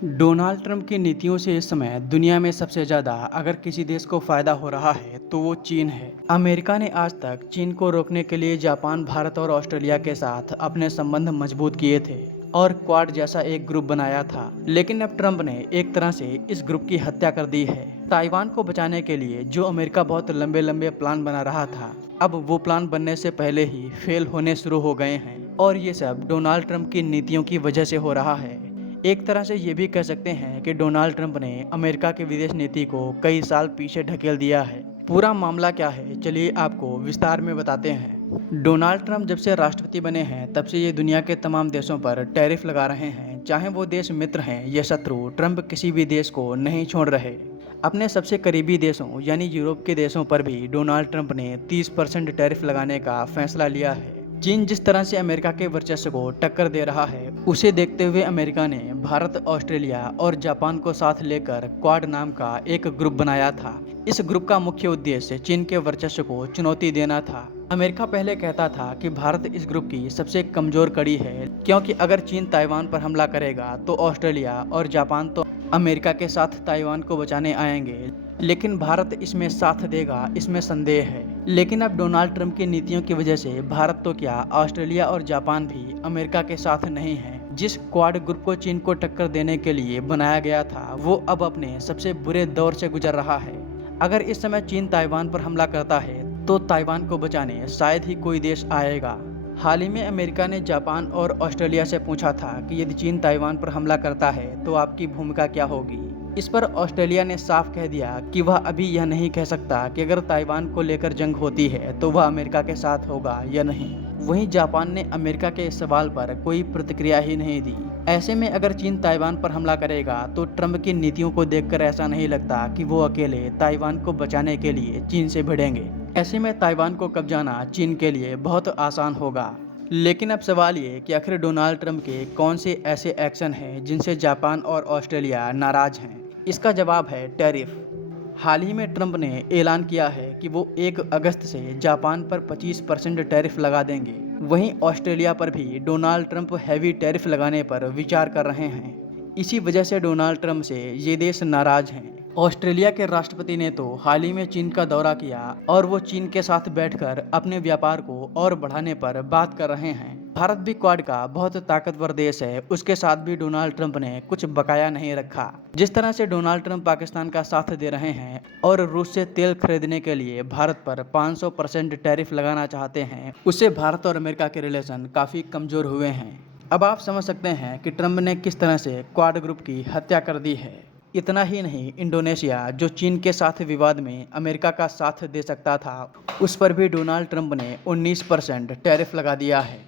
Donald Trump की नीतियों से इस समय दुनिया में सबसे ज़्यादा अगर किसी देश को फ़ायदा हो रहा है तो वो चीन है। अमेरिका ने आज तक चीन को रोकने के लिए जापान, भारत और ऑस्ट्रेलिया के साथ अपने संबंध मजबूत किए थे और क्वाड जैसा एक ग्रुप बनाया था। लेकिन अब ट्रंप ने एक तरह से इस ग्रुप की हत्या कर दी है। ताइवान को बचाने के लिए जो अमेरिका बहुत लंबे लंबे प्लान बना रहा था, अब वो प्लान बनने से पहले ही फेल होने शुरू हो गए हैं और ये सब डोनाल्ड ट्रंप की नीतियों की वजह से हो रहा है। एक तरह से ये भी कह सकते हैं कि डोनाल्ड ट्रंप ने अमेरिका की विदेश नीति को कई साल पीछे ढकेल दिया है। पूरा मामला क्या है, चलिए आपको विस्तार में बताते हैं। डोनाल्ड ट्रंप जब से राष्ट्रपति बने हैं तब से ये दुनिया के तमाम देशों पर टैरिफ लगा रहे हैं, चाहे वो देश मित्र हैं या शत्रु। ट्रंप किसी भी देश को नहीं छोड़ रहे। अपने सबसे करीबी देशों यानी यूरोप के देशों पर भी डोनाल्ड ट्रंप ने 30% टैरिफ लगाने का फैसला लिया है। चीन जिस तरह से अमेरिका के वर्चस्व को टक्कर दे रहा है, उसे देखते हुए अमेरिका ने भारत, ऑस्ट्रेलिया और जापान को साथ लेकर क्वाड नाम का एक ग्रुप बनाया था। इस ग्रुप का मुख्य उद्देश्य चीन के वर्चस्व को चुनौती देना था। अमेरिका पहले कहता था कि भारत इस ग्रुप की सबसे कमजोर कड़ी है, क्योंकि अगर चीन ताइवान पर हमला करेगा तो ऑस्ट्रेलिया और जापान तो अमेरिका के साथ ताइवान को बचाने आएंगे, लेकिन भारत इसमें साथ देगा, इसमें संदेह है। लेकिन अब डोनाल्ड ट्रंप की नीतियों की वजह से भारत तो क्या, ऑस्ट्रेलिया और जापान भी अमेरिका के साथ नहीं है। जिस क्वाड ग्रुप को चीन को टक्कर देने के लिए बनाया गया था, वो अब अपने सबसे बुरे दौर से गुजर रहा है। अगर इस समय चीन ताइवान पर हमला करता है तो ताइवान को बचाने शायद ही कोई देश आएगा। हाल ही में अमेरिका ने जापान और ऑस्ट्रेलिया से पूछा था कि यदि चीन ताइवान पर हमला करता है तो आपकी भूमिका क्या होगी। इस पर ऑस्ट्रेलिया ने साफ कह दिया कि वह अभी यह नहीं कह सकता कि अगर ताइवान को लेकर जंग होती है तो वह अमेरिका के साथ होगा या नहीं। वहीं जापान ने अमेरिका के इस सवाल पर कोई प्रतिक्रिया ही नहीं दी। ऐसे में अगर चीन ताइवान पर हमला करेगा तो ट्रंप की नीतियों को देखकर ऐसा नहीं लगता कि वो अकेले ताइवान को बचाने के लिए चीन से भिड़ेंगे। ऐसे में ताइवान को कब्जाना चीन के लिए बहुत आसान होगा। लेकिन अब सवाल ये कि आखिर डोनाल्ड ट्रंप के कौन से ऐसे एक्शन हैं जिनसे जापान और ऑस्ट्रेलिया नाराज हैं। इसका जवाब है टैरिफ। हाल ही में ट्रंप ने ऐलान किया है कि वो 1 अगस्त से जापान पर 25% टैरिफ लगा देंगे। वहीं ऑस्ट्रेलिया पर भी डोनाल्ड ट्रंप हैवी टैरिफ लगाने पर विचार कर रहे हैं। इसी वजह से डोनाल्ड ट्रंप से ये देश नाराज हैं। ऑस्ट्रेलिया के राष्ट्रपति ने तो हाल ही में चीन का दौरा किया और वो चीन के साथ बैठकर अपने व्यापार को और बढ़ाने पर बात कर रहे हैं। भारत भी क्वाड का बहुत ताकतवर देश है, उसके साथ भी डोनाल्ड ट्रंप ने कुछ बकाया नहीं रखा। जिस तरह से डोनाल्ड ट्रंप पाकिस्तान का साथ दे रहे हैं और रूस से तेल खरीदने के लिए भारत पर 500% टैरिफ लगाना चाहते हैं, उससे भारत और अमेरिका के रिलेशन काफ़ी कमज़ोर हुए हैं। अब आप समझ सकते हैं कि ट्रंप ने किस तरह से क्वाड ग्रुप की हत्या कर दी है। इतना ही नहीं, इंडोनेशिया जो चीन के साथ विवाद में अमेरिका का साथ दे सकता था, उस पर भी डोनाल्ड ट्रंप ने 19% टैरिफ लगा दिया है।